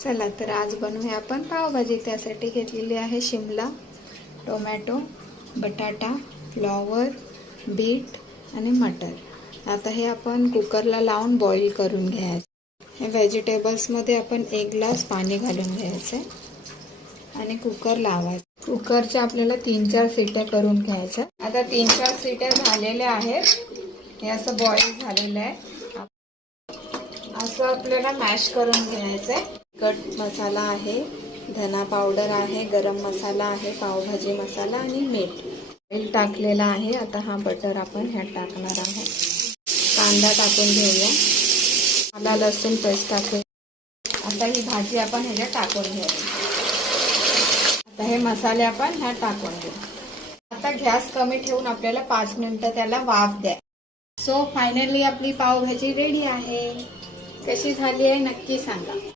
चला तर आज बनवूया आपण पावभाजी। त्यासाठी घेतलेली आहे शिमला, टोमॅटो, बटाटा, फ्लॉवर, बीट आणि मटर। आता हे आपण कुकरला लावून बॉईल करून घ्यायचं। हे व्हेजिटेबल्समध्ये आपण 1 ग्लास पाणी घालून घ्यायचं आणि कुकर लावायचा। कुकरच्या आपल्याला 3-4 सीट्या करून घ्यायच्या। आता 3-4 सीट्या झालेल्या आहेत। हे असं बॉईल झालेलं आहे। असं आपल्याला मॅश करून घ्यायचं आहे। तिखट मसाला आहे, धना पावडर आहे, गरम मसाला आहे, पावभाजी मसाला आणि मीठ तेल टाकलेला आहे। आता हा बटर आपण ह्यात टाकणार आहोत। कांदा टाकून घेऊया, आला लसूण पेस्ट टाकूया। आता ही भाजी आपण ह्याच्यात टाकून घेऊया। आता हे मसाले आपण ह्यात टाकून घेऊ। आता गॅस कमी ठेवून आपल्याला 5 मिनिटं त्याला वाफ द्या। सो फायनली आपली पावभाजी रेडी आहे। कशी झाली आहे नक्की सांगा।